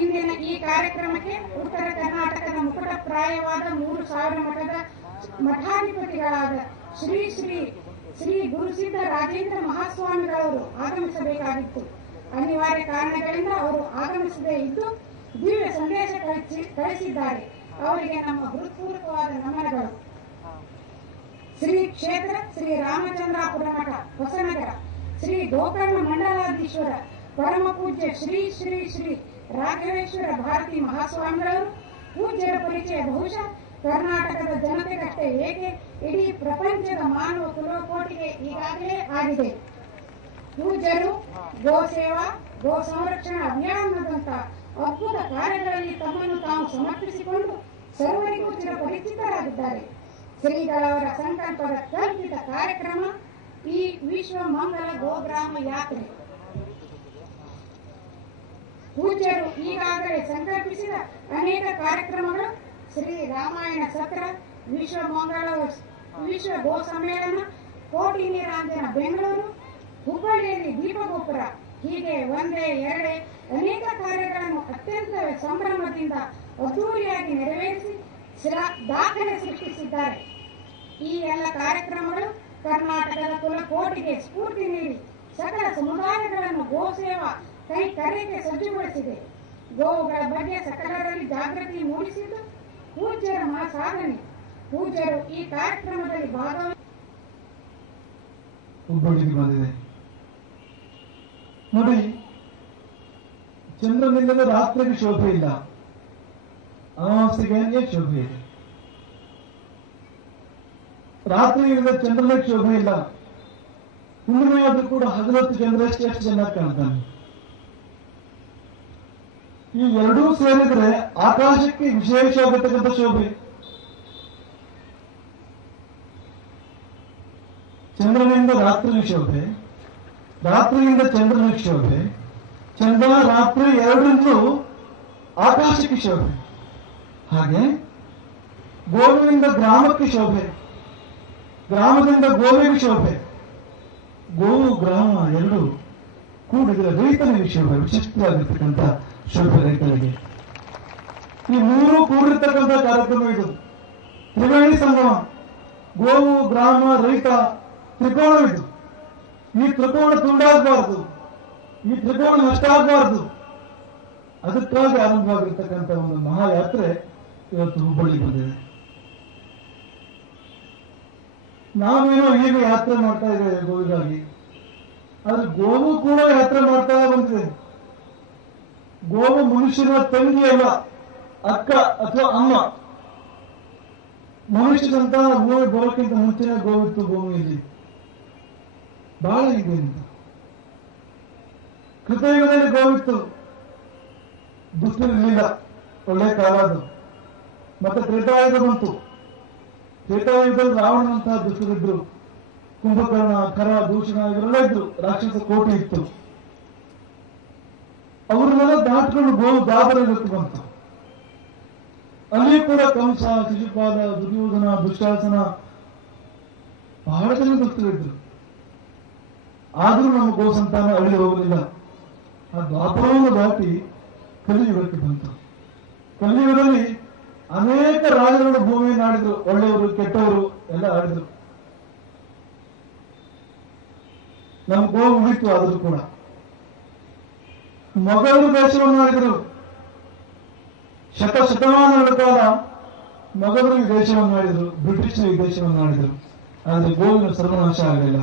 ಇಂದಿನ ಈ ಕಾರ್ಯಕ್ರಮಕ್ಕೆ ಉತ್ತರ ಕರ್ನಾಟಕದ ಮುಕುಟಪ್ರಾಯವಾದ 3000 ಮಠಾಧಿಪತಿಗಳಾದ ಶ್ರೀ ಶ್ರೀ ಶ್ರೀ ಗುರುಸಿದ್ಧ ರಾಜೇಂದ್ರ ಮಹಾಸ್ವಾಮಿಗಳವರು ಆಗಮಿಸಬೇಕಾಗಿತ್ತು. ಅನಿವಾರ್ಯ ಕಾರಣಗಳಿಂದ ಅವರು ಆಗಮಿಸದೇ ಇದ್ದು ದಿವ್ಯ ಸಂದೇಶ ಕಳಿಸಿದ್ದಾರೆ. ಅವರಿಗೆ ನಮ್ಮ ಹೃತ್ಪೂರ್ವಕವಾದ ನಮನಗಳು. ಶ್ರೀ ಕ್ಷೇತ್ರ ಶ್ರೀ ರಾಮಚಂದ್ರಾಪುರ ಮಠ ಹೊಸನಗರ ಶ್ರೀ ಗೋಕರ್ಣ ಮಂಡಲಾಧೀಶ್ವರ ಪರಮ ಪೂಜ್ಯ ಶ್ರೀ ಶ್ರೀ ಶ್ರೀ ರಾಘವೇಶ್ವರ ಭಾರತಿ ಮಹಾಸ್ವಾಮಿಗಳವರು ಪೂಜ್ಯರ ಪರಿಚಯ ಬಹುಶಃ ಕರ್ನಾಟಕದ ಜನತೆಗಷ್ಟೇ ಏಕೆ ಇಡೀ ಪ್ರಪಂಚದ ಮಾನವ ಕುಲಕೋಟಿಗೆ ಈಗಾಗಲೇ ಆಗಿದೆ. ಪೂಜ್ಯರು ಗೋ ಸೇವಾ ಗೋ ಸಂರಕ್ಷಣಾ ಅಭಿಯಾನದಂತ ಅದ್ಭುತ ಕಾರ್ಯಗಳಲ್ಲಿ ತಮ್ಮನ್ನು ತಾವು ಸಮರ್ಪಿಸಿಕೊಂಡು ಸರ್ವರಿಗೂ ಚಿರಪರಿಚಿತರಾಗಿದ್ದಾರೆ. ಶ್ರೀಗಳವರ ಸಂಕಲ್ಪದ ಕಲ್ಪಿತ ಕಾರ್ಯಕ್ರಮ ಈ ವಿಶ್ವ ಮಂಗಲ ಗೋಗ್ರಾಮ ಯಾತ್ರೆ. ಪೂಜ್ಯರು ಈಗಾಗಲೇ ಸಂಕಲ್ಪಿಸಿದ ಅನೇಕ ಕಾರ್ಯಕ್ರಮಗಳು ಶ್ರೀ ರಾಮಾಯಣ ಸತ್ರ, ವಿಶ್ವ ಗೋ ಸಮ್ಮೇಳನ, ಕೋಟಿ ನೀರಾಂಜನ ಬೆಂಗಳೂರು, ಹುಬ್ಬಳ್ಳಿಯಲ್ಲಿ ದೀಪಗೋಪುರ ಹೀಗೆ ಒಂದೇ ಎರಡೇ ಅನೇಕ ಕಾರ್ಯಗಳನ್ನು ಅತ್ಯಂತ ಸಂಭ್ರಮದಿಂದ ಅದ್ದೂರಿಯಾಗಿ ನೆರವೇರಿಸಿ ದಾಖಲೆ ಸೃಷ್ಟಿಸಿದ್ದಾರೆ. ಈ ಎಲ್ಲ ಕಾರ್ಯಕ್ರಮಗಳು ಕರ್ನಾಟಕದ ಕುಲಕೋಟಿಗೆ ಸ್ಫೂರ್ತಿ ನೀಡಿ ಸಕಲ ಸಮುದಾಯಗಳನ್ನು ಗೋ ಸೇವಾ ಕೈಕರ್ಯಕ್ಕೆ ಸಜ್ಜುಗೊಳಿಸಿದೆ. ಗೋವುಗಳ ಬಗ್ಗೆ ಸಕಲರಲ್ಲಿ ಜಾಗೃತಿ ಮೂಡಿಸಿದ್ದು ಪೂಜ್ಯರ ಸಾಧನೆ. ಪೂಜ್ಯರು ಈ ಕಾರ್ಯಕ್ರಮದಲ್ಲಿ ಬಂದಿದೆ ನೋಡಿ. ಚಂದ್ರನಿಲ್ಲದ ರಾತ್ರಿಗೆ ಶೋಭೆ ಇಲ್ಲ, ಅಮಾವಾಸ್ಯೆಗೆ ಶೋಭೆ ಇದೆ. ರಾತ್ರಿ ಇಲ್ಲದ ಚಂದ್ರನಿಗೆ ಶೋಭೆ ಇಲ್ಲ. ಹುಣ್ಣಿಮೆ ಆದ್ರೂ ಕೂಡ ಹಗಲೊತ್ತು ಚಂದ್ರಷ್ಟು ಎಷ್ಟು ಚೆನ್ನಾಗಿ ಕಾಣ್ತಾನೆ. ಈ ಎರಡೂ ಸೇರಿದ್ರೆ ಆಕಾಶಕ್ಕೆ ವಿಶೇಷವಾಗಿರ್ತಕ್ಕಂಥ ಶೋಭೆ. ಚಂದ್ರನಿಂದ ರಾತ್ರಿಗೆ ಶೋಭೆ, ರಾತ್ರಿಯಿಂದ ಚಂದ್ರನಿಗೆ ಶೋಭೆ, ಚಂದ್ರ ರಾತ್ರಿ ಎರಡರಿಂದಲೂ ಆಕಾಶಕ್ಕೆ ಶೋಭೆ. ಹಾಗೆ ಗೋವಿನಿಂದ ಗ್ರಾಮಕ್ಕೆ ಶೋಭೆ, ಗ್ರಾಮದಿಂದ ಗೋವಿಗೆ ಶೋಭೆ. ಗೋವು ಗ್ರಾಮ ಎರಡು ಕೂಡಿದ್ರೆ ರೈತನಿಗೆ ಶೋಭೆ, ವಿಶಿಷ್ಟವಾಗಿರ್ತಕ್ಕಂಥ ಶೋಭೆ ರೈತರಿಗೆ. ಈ ಮೂರು ಕೂಡಿರ್ತಕ್ಕಂಥ ಕಾರ್ಯಕ್ರಮ ಇದು. ತ್ರಿವೇಣಿ ಸಂಗಮ, ಗೋವು ಗ್ರಾಮ ರೈತ ತ್ರಿಕೋಣ ಇದು. ಈ ತ್ರಿಕೋಣ ತುಂಡಾಗಬಾರದು, ಈ ತ್ರಿಕೋಣ ನಷ್ಟ ಆಗಬಾರದು. ಅದಕ್ಕಾಗಿ ಆರಂಭವಾಗಿರ್ತಕ್ಕಂಥ ಒಂದು ಮಹಾಯಾತ್ರೆ ಇವತ್ತು ಹುಬ್ಬಳ್ಳಿ ಬಂದಿದೆ. ನಾವೇನೋ ಈಗ ಯಾತ್ರೆ ಮಾಡ್ತಾ ಇದ್ದೇವೆ ಗೋವಿಗಾಗಿ, ಆದ್ರೆ ಗೋವು ಕೂಡ ಯಾತ್ರೆ ಮಾಡ್ತಾ ಬಂದಿದೆ. ಗೋವು ಮನುಷ್ಯನ ತಂಗಿ ಅಲ್ಲ, ಅಕ್ಕ ಅಥವಾ ಅಮ್ಮ. ಮನುಷ್ಯನಂತ ಭೂಮಿ ಬರೋಕ್ಕಿಂತ ಮುಂಚಿನ ಗೋವಿತ್ತು ಭೂಮಿಯಲ್ಲಿ. ಬಹಳ ಇದೆ ಅಂತ. ಕೃತಯುಗದಲ್ಲಿ ಗೋವಿತ್ತು, ದುಷ್ಟರಿರಲಿಲ್ಲ, ಒಳ್ಳೆ ಕಾಲ ಅದು. ಮತ್ತೆ ತ್ರೇತಾಯುಗ ಬಂತು. ತ್ರೇತಾಯುಗದಲ್ಲಿ ರಾವಣನಂತಹ ದುಷ್ಟರಿದ್ರು, ಕುಂಭಕರ್ಣ, ಖರ, ದೂಷಣ ಇವರೆಲ್ಲ ಇದ್ರು. ರಾಕ್ಷಸ ಕೋಟಿ ಇತ್ತು. ಅವ್ರನ್ನೆಲ್ಲ ದಾಟ್ಕೊಂಡು ಗೋವು ದಾಬರ ಇವತ್ತು ಬಂತು. ಅಲ್ಲಿ ಕೂಡ ಕಂಸ, ಶಿಶುಪಾಲ, ದುರ್ಯೋಧನ, ದುಶ್ಯಾಸನ ಬಹಳ ಜನ ದುಷ್ಟರಿದ್ರು. ಆದರೂ ನಮ್ಮ ಗೋ ಸಂತಾನ ಅಳ್ಳಿ ಹೋಗಲಿಲ್ಲ. ಆ ದ್ವಾಪರವನ್ನು ದಾಟಿ ಕಲಿಯುಗಕ್ಕೆ ಬಂತು. ಕಲಿಯುಗದಲ್ಲಿ ಅನೇಕ ರಾಜರುಗಳು ಭೂಮಿಯನ್ನು ಆಡಿದ್ರು, ಒಳ್ಳೆಯವರು ಕೆಟ್ಟವರು ಎಲ್ಲ ಆಡಿದ್ರು. ನಮ್ಮ ಗೋವು ಉಳಿತು. ಆದರೂ ಕೂಡ ಮೊಘಲರು ದೇಶವನ್ನು ಆಡಿದರು. ಶತಮಾನಗಳ ಕಾಲ ಮೊಘಲರು ಈ ದೇಶವನ್ನು ಆಡಿದರು, ಬ್ರಿಟಿಷರು ಈ ದೇಶವನ್ನು ಆಡಿದರು. ಆದರೆ ಗೋವಿನ ಸರ್ವನಾಶ ಆಗಲಿಲ್ಲ.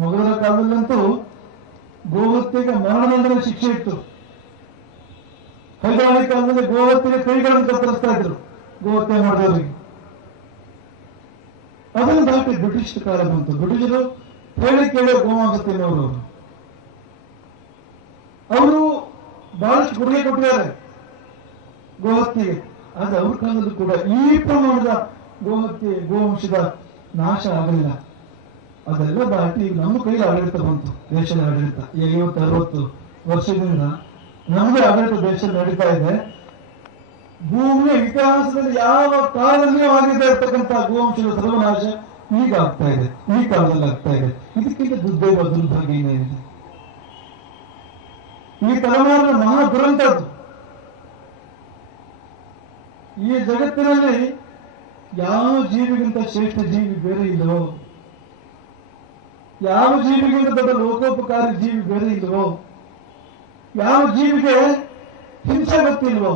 ಮೊಘಲರ ಕಾಲದಲ್ಲಂತೂ ಗೋಹತ್ಯೆಗೆ ಮರಣದಂಡನೆ ಶಿಕ್ಷೆ ಇತ್ತು. ಹೈದರಾಬಾದ್ ಕಾಲದಲ್ಲಿ ಗೋಹತ್ಯೆಗೆ ಕೈಗಳನ್ನು ಕತ್ತರಿಸ್ತಾ ಇದ್ರು ಗೋಹತ್ಯೆ ಮಾಡಿದವರಿಗೆ. ಅದನ್ನು ದಾಟಿ ಬ್ರಿಟಿಷ್ ಕಾಲ ಬಂತು. ಬ್ರಿಟಿಷರು ಹೇಳಿ ಕೇಳಿ ಗೋಮಾಂಸ ತಿನ್ನೋರು. ಅವರು ಬಹಳಷ್ಟು ಕೊಡುಗೆ ಕೊಟ್ಟಿದ್ದಾರೆ ಗೋಹತ್ಯೆಗೆ. ಆದ್ರೆ ಅವ್ರ ಕಾಲದಲ್ಲೂ ಕೂಡ ಈ ಪ್ರಮಾಣದ ಗೋಹತ್ಯೆ, ಗೋವಂಶದ ನಾಶ ಆಗಲಿಲ್ಲ. ಅದೆಲ್ಲ ದಾಟಿ ನಮ್ಮ ಕೈಲಿ ಆಡಳಿತ ಬಂತು, ದೇಶದ ಆಡಳಿತ. 50-60 ವರ್ಷದಿಂದ ನಮಗೆ ಆಡಳಿತ ದೇಶ ನಡೀತಾ ಇದೆ. ಭೂಮಿಯ ಇತಿಹಾಸದಲ್ಲಿ ಯಾವ ಕಾಲದಲ್ಲಿಯೂ ಆಗಿದೆ ಇರ್ತಕ್ಕಂಥ ಗೋವಂಶದ ಸರ್ವನಾಶ ಈಗ ಆಗ್ತಾ ಇದೆ, ಈ ಕಾಲದಲ್ಲಿ ಆಗ್ತಾ ಇದೆ. ಇದಕ್ಕಿಂತ ದುರ್ಭಾಗ್ಯ ಏನಿದೆ? ಈ ತಲೆಮಾರಿನ ಮಹಾ ದುರಂತ ಅದು. ಈ ಜಗತ್ತಿನಲ್ಲಿ ಯಾವ ಜೀವಿಗಿಂತ ಶ್ರೇಷ್ಠ ಜೀವಿ ಬೇರೆ ಇಲ್ಲವೋ, ಯಾವ ಜೀವಿಗಿಂತ ದೊಡ್ಡ ಲೋಕೋಪಕಾರಿ ಜೀವಿ ಬೇರೆ ಇಲ್ಲವೋ, ಯಾವ ಜೀವಿಗೆ ಹಿಂಸೆ ಗೊತ್ತಿಲ್ವೋ,